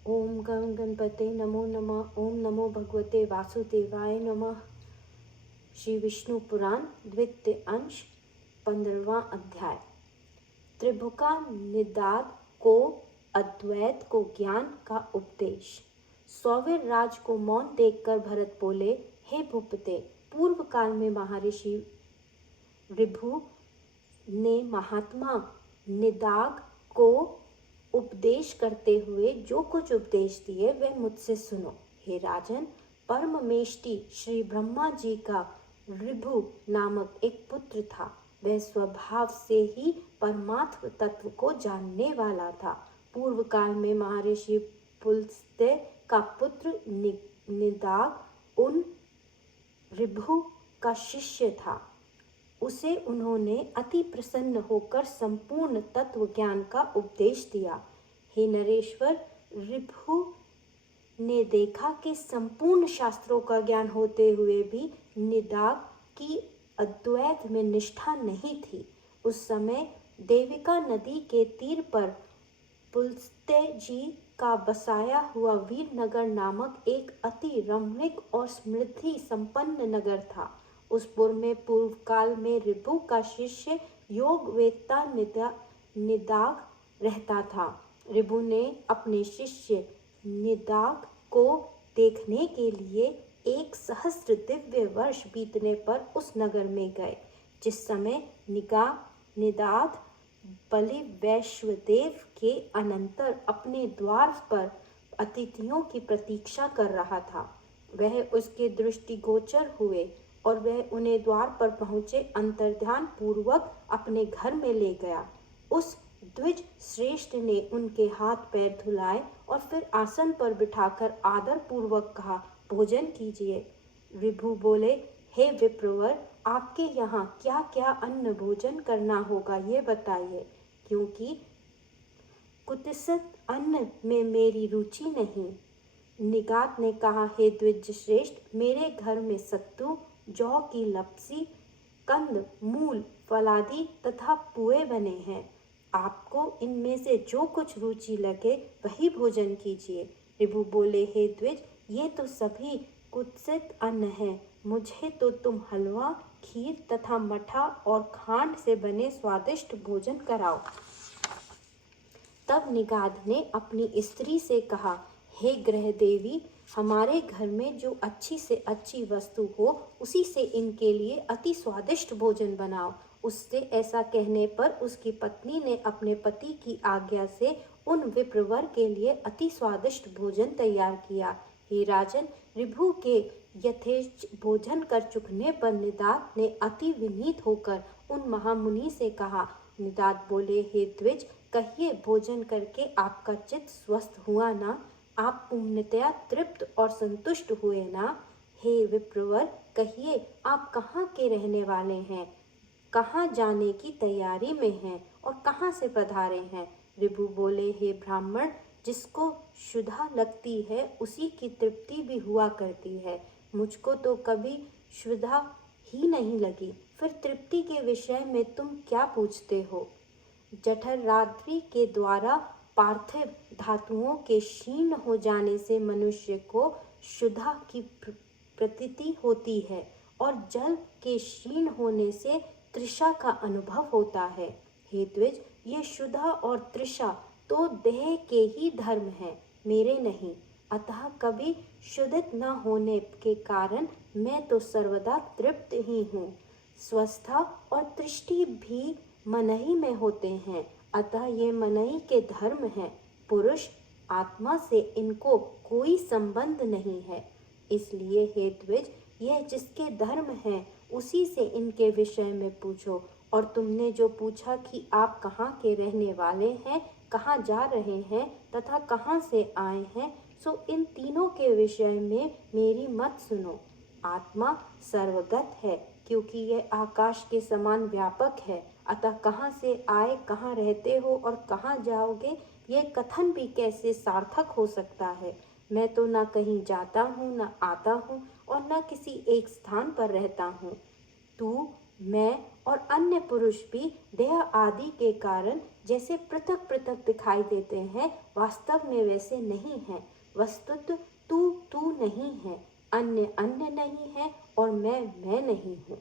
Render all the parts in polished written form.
ओम गं गणपते नमो नमः। ओम नमो भगवते वासुदेवाय नमः। श्री विष्णु पुराण द्वितीय अंश 15वां अध्याय। त्रिभुका निदाद को अद्वैत को ज्ञान का उपदेश। सौवीर राज को मौन देखकर भरत बोले, हे भूपते, पूर्व काल में महर्षि ऋभु ने महात्मा निदाग को उपदेश करते हुए जो कुछ उपदेश दिए वे मुझसे सुनो। हे राजन, परममेष्टि श्री ब्रह्मा जी का ऋभु नामक एक पुत्र था। वह स्वभाव से ही परमात्म तत्व को जानने वाला था। पूर्व काल में महर्षि पुलस्त्य का पुत्र निदाग उन ऋभु का शिष्य था। उसे उन्होंने अति प्रसन्न होकर संपूर्ण तत्व ज्ञान का उपदेश दिया। हे नरेश्वर, ऋभु ने देखा कि संपूर्ण शास्त्रों का ज्ञान होते हुए भी निदाग की अद्वैत में निष्ठा नहीं थी। उस समय देविका नदी के तीर पर पुलस्त्य जी का बसाया हुआ वीरनगर नामक एक अति रमणीक और समृद्धि संपन्न नगर था। उस पुर में पूर्व काल में ऋभु का शिष्य योगवेत्ता निदाग रहता था। ऋभु ने अपने शिष्य निदाग को देखने के लिए 1 सहस्त्र दिव्य वर्ष बीतने पर उस नगर में गए। जिस समय निदाग बलि वैश्वदेव के अनंतर अपने द्वार पर अतिथियों की प्रतीक्षा कर रहा था, वह उसके दृष्टिगोचर हुए और वह उन्हें द्वार पर पहुंचे अंतर्ध्यान पूर्वक अपने घर में ले गया। उस द्विज श्रेष्ठ ने उनके हाथ पैर धुलाए और फिर आसन पर बिठाकर आदर पूर्वक कहा, भोजन कीजिए। ऋभु बोले, हे विप्रवर, आपके यहाँ क्या क्या अन्न भोजन करना होगा ये बताइए, क्योंकि कुत्सित अन्न में मेरी रुचि नहीं। निदाग ने कहा, हे द्विज श्रेष्ठ, मेरे घर में सत्तू, जौ की लपसी, कंद मूल फलादि तथा पुए बने हैं। आपको इनमें से जो कुछ रुचि लगे वही भोजन कीजिए। ऋभु बोले, हे द्विज, ये तो सभी कुत्सित अन्न हैं। मुझे तो तुम हलवा, खीर तथा मठा और खांड से बने स्वादिष्ट भोजन कराओ। तब निदाग ने अपनी स्त्री से कहा, हे ग्रह देवी, हमारे घर में जो अच्छी से अच्छी वस्तु हो उसी से इनके लिए अति स्वादिष्ट भोजन बनाओ। उससे ऐसा कहने पर उसकी पत्नी ने अपने पति की आज्ञा से उन विप्रवर के लिए अति स्वादिष्ट भोजन तैयार किया। हे राजन, ऋभु के यथेच्छ भोजन कर चुकने पर निदाग ने अति विनीत होकर उन महामुनि से कहा। निदाग बोले, हे द्विज, कहिए, भोजन करके आपका चित्त स्वस्थ हुआ ना? आप पूर्णतया तृप्त और संतुष्ट हुए ना? हे विप्रवर, कहिए, आप कहाँ के रहने वाले हैं, कहाँ जाने की तैयारी में हैं और कहाँ से पधारे हैं? ऋभु बोले, हे ब्राह्मण, जिसको क्षुधा लगती है उसी की तृप्ति भी हुआ करती है। मुझको तो कभी क्षुधा ही नहीं लगी, फिर तृप्ति के विषय में तुम क्या पूछते हो? जठराग्नि के द्वारा पार्थिव धातुओं के क्षीण हो जाने से मनुष्य को क्षुधा की प्रतीति होती है और जल के क्षीण होने से तृषा का अनुभव होता है। हे द्विज, ये क्षुधा और तृषा तो देह के ही धर्म हैं, मेरे नहीं। अतः कभी क्षुधित न होने के कारण मैं तो सर्वदा तृप्त ही हूँ। स्वस्था और तृष्टि भी मनहि में होते हैं, अतः ये मनहि के धर्म हैं। पुरुष आत्मा से इनको कोई संबंध नहीं है। इसलिए हे द्विज, यह जिसके धर्म हैं उसी से इनके विषय में पूछो। और तुमने जो पूछा कि आप कहाँ के रहने वाले हैं, कहाँ जा रहे हैं तथा कहाँ से आए हैं, सो इन तीनों के विषय में मेरी मत सुनो। आत्मा सर्वगत है, क्योंकि यह आकाश के समान व्यापक है। अतः कहाँ से आए, कहाँ रहते हो और कहाँ जाओगे, यह कथन भी कैसे सार्थक हो सकता है? मैं तो न कहीं जाता हूँ, न आता हूँ और न किसी एक स्थान पर रहता हूँ। तू, मैं और अन्य पुरुष भी देह आदि के कारण जैसे पृथक पृथक दिखाई देते हैं, वास्तव में वैसे नहीं है। वस्तुतः तू तू नहीं है, अन्य अन्य नहीं है और मैं नहीं हूँ।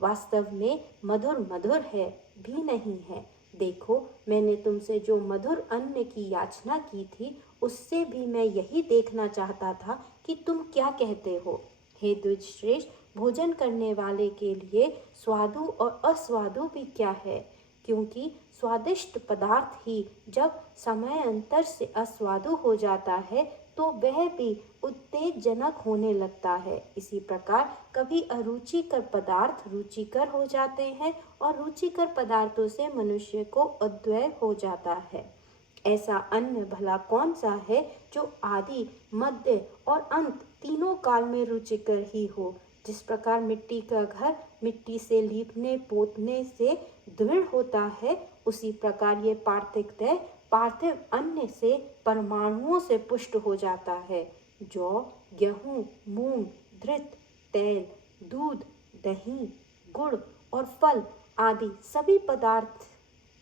वास्तव में मधुर मधुर है भी नहीं है। देखो, मैंने तुमसे जो मधुर अन्न की याचना की थी, उससे भी मैं यही देखना चाहता था कि तुम क्या कहते हो। हे द्विजश्रेष्ठ, भोजन करने वाले के लिए स्वादु और अस्वादु भी क्या है, क्योंकि स्वादिष्ट पदार्थ ही जब समय अंतर से अस्वादु हो जाता है तो वह भी उत्तेजनक होने लगता है। इसी प्रकार कभी अरुचिकर पदार्थ रुचिकर हो जाते हैं और रुचिकर पदार्थों से मनुष्य को अद्वैय हो जाता है। ऐसा अन्न भला कौन सा है जो आदि, मध्य और अंत तीनों काल में रुचिकर ही हो। जिस प्रकार मिट्टी का घर मिट्टी से लीपने पोतने से दृढ़ होता है, उसी प्रकार ये पार्थिव देह पार्थिव अन्न से परमाणुओं से पुष्ट हो जाता है। जौ, गेहूं, मूंग, धृत, तेल, दूध, दही, गुड़ और फल आदि सभी पदार्थ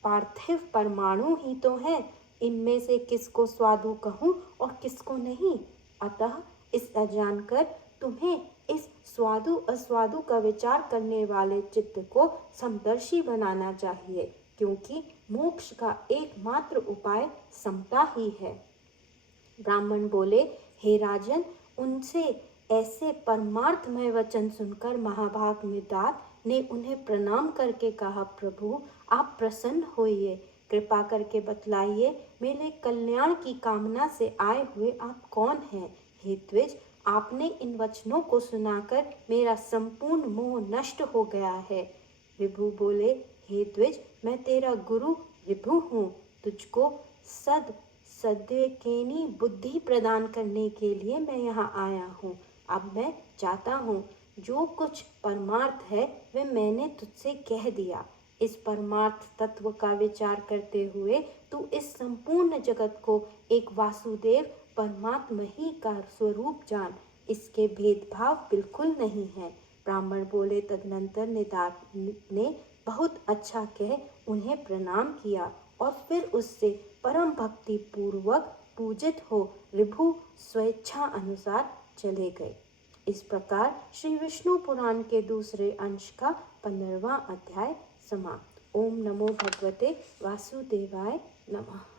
पार्थिव परमाणु ही तो हैं। इनमें से किसको स्वादु कहूँ और किसको नहीं। अतः इस जानकर तुम्हें इस स्वादु अस्वादु का विचार करने वाले चित्त को समदर्शी बनाना चाहिए, क्योंकि मोक्ष का एकमात्र उपाय समता ही है। ब्राह्मण बोले, हे राजन, उनसे ऐसे परमार्थमय वचन सुनकर महाभाग निदात ने उन्हें प्रणाम करके कहा, प्रभु आप प्रसन्न होइए, कृपा करके बतलाइए, मेरे कल्याण की कामना से आए हुए आप कौन हैं। हे द्विज, आपने इन वचनों को सुनाकर मेरा संपूर्ण मोह नष्ट हो गया है। विभु बोले, हे द्विज, मैं तेरा गुरु विभु हूँ। तुझको सद्यकेनी बुद्धि प्रदान करने के लिए मैं यहाँ आया हूँ। अब मैं चाहता हूँ जो कुछ परमार्थ है वह मैंने तुझसे कह दिया। इस परमार्थ तत्व का विचार करते हुए तू इस संपूर्ण जगत को एक वासुदेव परमात्मा ही का स्वरूप जान। इसके भेदभाव बिल्कुल नहीं है। ब्राह्मण बोले, तदनंतर निदात ने बहुत अच्छा कह उन्हें प्रणाम किया और फिर उससे परम भक्ति पूर्वक पूजित हो ऋभु स्वेच्छा अनुसार चले गए। इस प्रकार श्री विष्णु पुराण के दूसरे अंश का 15वां अध्याय समाप्त। ओम नमो भगवते वासुदेवाय नमः।